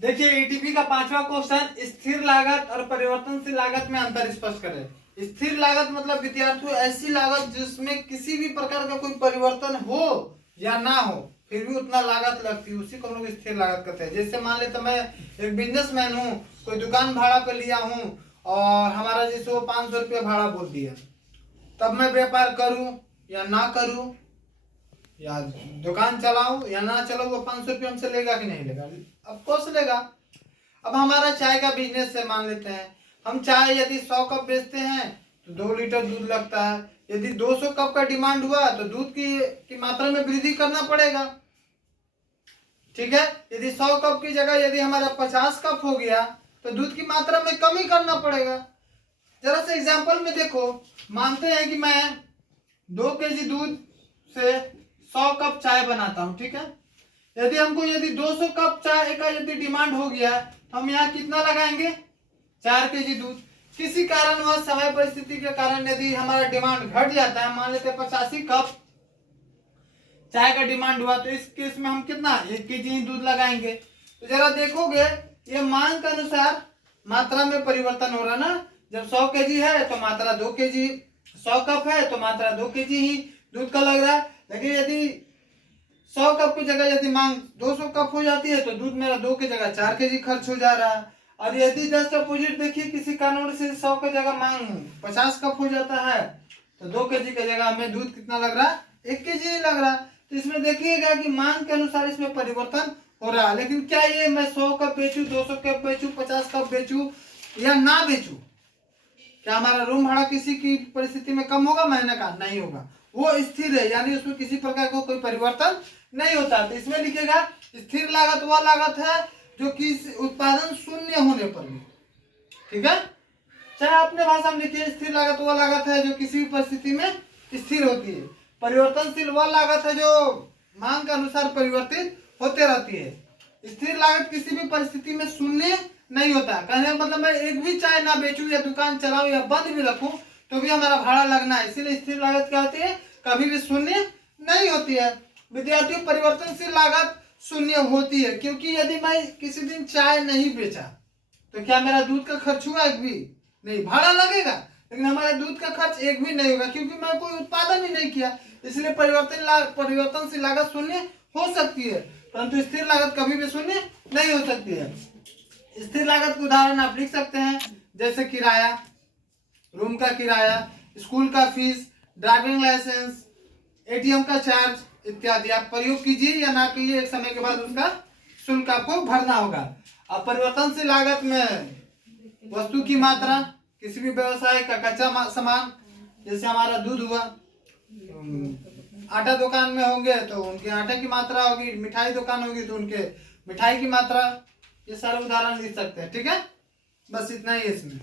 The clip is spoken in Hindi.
देखिए ईटीपी का 5वां क्वेश्चन, स्थिर लागत और परिवर्तनशील लागत में अंतर स्पष्ट करें। स्थिर लागत मतलब विद्यार्थियों ऐसी लागत जिसमें किसी भी प्रकार का कोई परिवर्तन हो या ना हो फिर भी उतना लागत लगती है, उसी को हम लोग स्थिर लागत कहते हैं। जैसे मान लेते मैं एक बिजनेसमैन हूँ, कोई दुकान भाड़ा पे लिया हूँ और हमारा जैसे वो 500 रुपया भाड़ा बोल दिया, तब मैं व्यापार करूँ या ना करूँ, या दुकान चलाऊं या ना चलाऊं, वो 500 रुपये हमसे लेगा कि नहीं लेगा? अब कोर्स लेगा। अब हमारा चाय का बिजनेस है, मान लेते हैं हम चाय यदि 100 कप बेचते हैं तो 2 लीटर दूध लगता है। यदि 200 कप का डिमांड हुआ तो दूध की मात्रा में वृद्धि करना पड़ेगा, ठीक है। यदि 100 कप की जगह यदि हमारा 50 कप हो गया तो दूध की मात्रा में कमी करना पड़ेगा। जरा से एग्जाम्पल में देखो, मानते हैं कि मैं 2 केजी दूध से 100 कप चाय बनाता हूं, ठीक है। यदि 200 कप चाय का यदि डिमांड हो गया तो हम यहाँ कितना लगाएंगे? 4 केजी दूध। किसी कारण वह समय परिस्थिति के कारण यदि हमारा डिमांड घट जाता है, मान लेते हैं 85 कप चाय का डिमांड हुआ, तो इस केस में हम कितना 1 केजी ही दूध लगाएंगे। तो जरा देखोगे ये मांग के अनुसार मात्रा में परिवर्तन हो रहा ना। जब 100 केजी है तो मात्रा 2 केजी, 100 कप है तो मात्रा 2 केजी ही दूध का लग रहा है। लेकिन यदि 100 कप की जगह यदि मांग 200 कप हो जाती है तो दूध मेरा 2 की जगह 4 केजी खर्च हो जा रहा है। और यदि जस्ट अपोजिट देखिए, किसी कारण से 100 की जगह मांग 50 कप हो जाता है तो 2 केजी की जगह हमें दूध कितना लग रहा है? 1 केजी ही लग रहा है। तो इसमें देखिएगा कि मांग के अनुसार इसमें परिवर्तन हो रहा है। लेकिन क्या ये मैं 100 कप बेचूं, 200 कप बेचूं, 50 कप बेचूं या ना बेचूं, क्या हमारा रूम भाड़ा किसी की परिस्थिति में कम होगा? महीने का नहीं होगा, वो स्थिर है, यानी उसमें किसी प्रकार का कोई परिवर्तन नहीं होता। तो इसमें लिखेगा स्थिर लागत वह लागत है जो कि उत्पादन शून्य होने पर भी, ठीक है। चाहे अपने भाषा में लिखिए, स्थिर लागत वह लागत है जो किसी भी परिस्थिति में स्थिर होती है। परिवर्तनशील वह लागत है जो मांग के अनुसार परिवर्तित होते रहती है। स्थिर लागत किसी भी परिस्थिति में शून्य नहीं होता। कहने का मतलब मैं एक भी चाय ना बेचूं या दुकान चलाऊं या बंद भी रखूं तो भी हमारा भाड़ा लगना है। इसीलिए स्थिर लागत क्या होती है? कभी भी शून्य नहीं होती है। विद्यार्थियों, परिवर्तनशील लागत शून्य होती है, क्योंकि यदि मैं किसी दिन चाय नहीं बेचा तो क्या मेरा दूध का खर्च हुआ? एक भी नहीं। भाड़ा लगेगा लेकिन हमारे दूध का खर्च एक भी नहीं होगा, क्योंकि मैं कोई उत्पादन ही नहीं किया। इसलिए परिवर्तनशील लागत शून्य हो सकती है, परंतु स्थिर लागत कभी भी शून्य नहीं हो सकती है। स्थिर लागत के उदाहरण आप लिख सकते हैं, जैसे किराया, रूम का किराया, स्कूल का फीस, ड्राइविंग लाइसेंस, एटीएम का चार्ज इत्यादि। आप प्रयोग कीजिए या ना कीजिए, एक समय के बाद उसका शुल्क आपको भरना होगा। अब परिवर्तनशील लागत में वस्तु की मात्रा, किसी भी व्यवसाय का कच्चा सामान, जैसे हमारा दूध हुआ, आटा दुकान में होंगे तो उनके आटे की मात्रा होगी, मिठाई दुकान होगी तो उनके मिठाई की मात्रा। ये सारे उदाहरण लिख सकते हैं, ठीक है। बस इतना ही है इसमें।